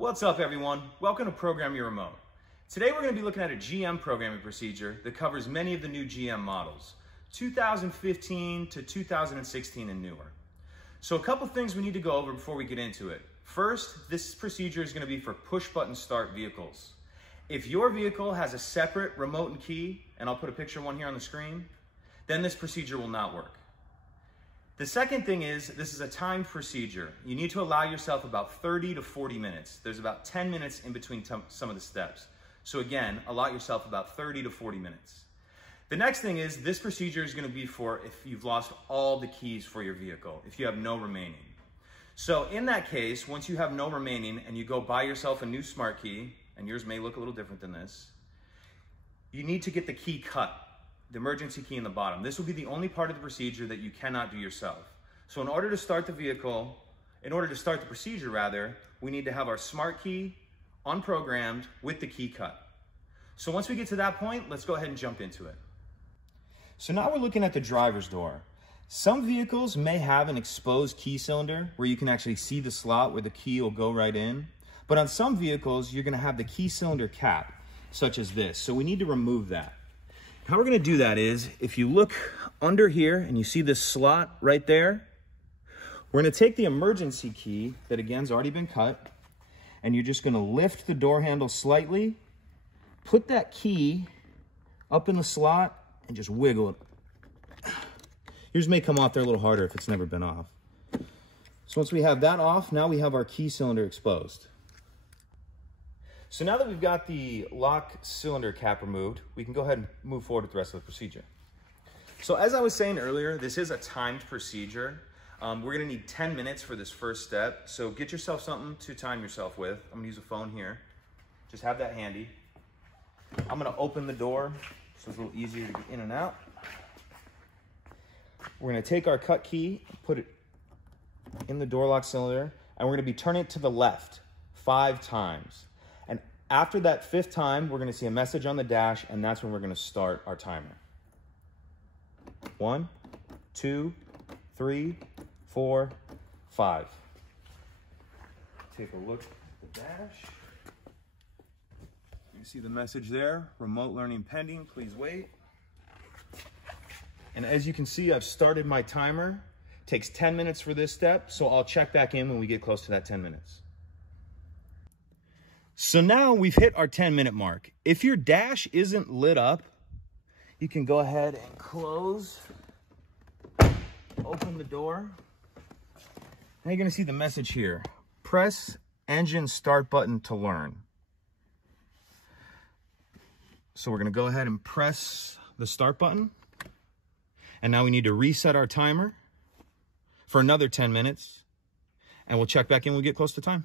What's up everyone? Welcome to Program Your Remote. Today we're going to be looking at a GM programming procedure that covers many of the new GM models, 2015 to 2016 and newer. So a couple things we need to go over before we get into it. First, this procedure is going to be for push button start vehicles. If your vehicle has a separate remote and key, and I'll put a picture of one here on the screen, then this procedure will not work. The second thing is, this is a timed procedure. You need to allow yourself about 30 to 40 minutes. There's about 10 minutes in between some of the steps. So again, allot yourself about 30 to 40 minutes. The next thing is, this procedure is going to be for if you've lost all the keys for your vehicle, if you have no remaining. So in that case, once you have no remaining and you go buy yourself a new smart key, and yours may look a little different than this, you need to get the key cut. The emergency key in the bottom. This will be the only part of the procedure that you cannot do yourself. So in order to start the procedure rather, we need to have our smart key unprogrammed with the key cut. So once we get to that point, let's go ahead and jump into it. So now we're looking at the driver's door. Some vehicles may have an exposed key cylinder where you can actually see the slot where the key will go right in. But on some vehicles, you're gonna have the key cylinder cap, such as this. So we need to remove that. How we're going to do that is, if you look under here and you see this slot right there, we're going to take the emergency key that again's already been cut, and you're just going to lift the door handle slightly, put that key up in the slot, and just wiggle it. Yours may come off there a little harder if it's never been off. So once we have that off, now we have our key cylinder exposed. So now that we've got the lock cylinder cap removed, we can go ahead and move forward with the rest of the procedure. So as I was saying earlier, this is a timed procedure. We're gonna need 10 minutes for this first step. So get yourself something to time yourself with. I'm gonna use a phone here. Just have that handy. I'm gonna open the door so it's a little easier to get in and out. We're gonna take our cut key, put it in the door lock cylinder, and we're gonna be turning it to the left 5 times. After that 5th time, we're gonna see a message on the dash, and that's when we're gonna start our timer. 1, 2, 3, 4, 5. Take a look at the dash. You see the message there, remote learning pending, please wait. And as you can see, I've started my timer. It takes 10 minutes for this step, so I'll check back in when we get close to that 10 minutes. So now we've hit our 10-minute mark. If your dash isn't lit up, you can go ahead and close, open the door. Now you're gonna see the message here. Press engine start button to learn. So we're gonna go ahead and press the start button. And now we need to reset our timer for another 10 minutes. And we'll check back in when we get close to time.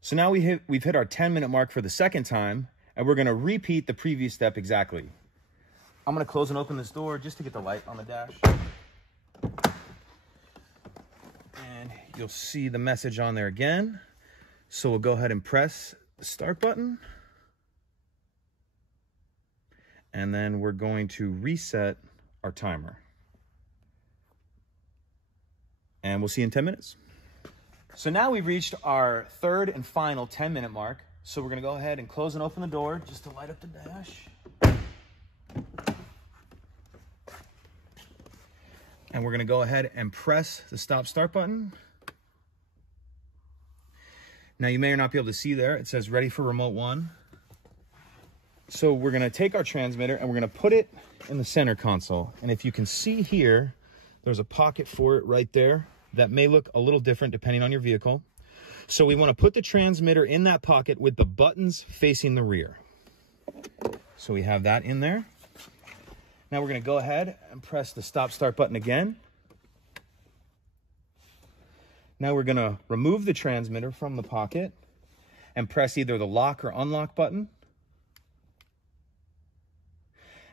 So now we've hit our 10-minute mark for the second time, and we're gonna repeat the previous step exactly. I'm gonna close and open this door just to get the light on the dash. And you'll see the message on there again. So we'll go ahead and press the start button. And then we're going to reset our timer. And we'll see you in 10 minutes. So now we've reached our 3rd and final 10-minute mark. So we're gonna go ahead and close and open the door just to light up the dash. And we're gonna go ahead and press the stop start button. Now you may or not be able to see there, it says ready for remote 1. So we're gonna take our transmitter and we're gonna put it in the center console. And if you can see here, there's a pocket for it right there. That may look a little different depending on your vehicle. So we want to put the transmitter in that pocket with the buttons facing the rear. So we have that in there. Now we're going to go ahead and press the stop start button again. Now we're going to remove the transmitter from the pocket and press either the lock or unlock button.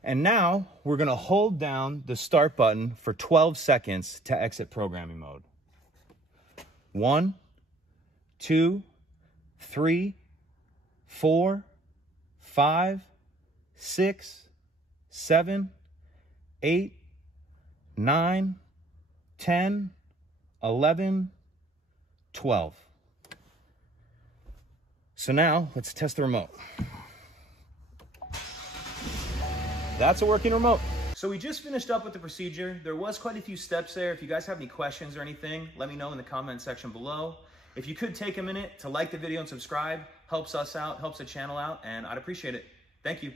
And now we're gonna hold down the start button for 12 seconds to exit programming mode. 1, 2, 3, 4, 5, 6, 7, 8, 9, 10, 11, 12. So now let's test the remote. That's a working remote. So we just finished up with the procedure. There was quite a few steps there. If you guys have any questions or anything, let me know in the comment section below. If you could take a minute to like the video and subscribe, helps us out, helps the channel out, and I'd appreciate it. Thank you.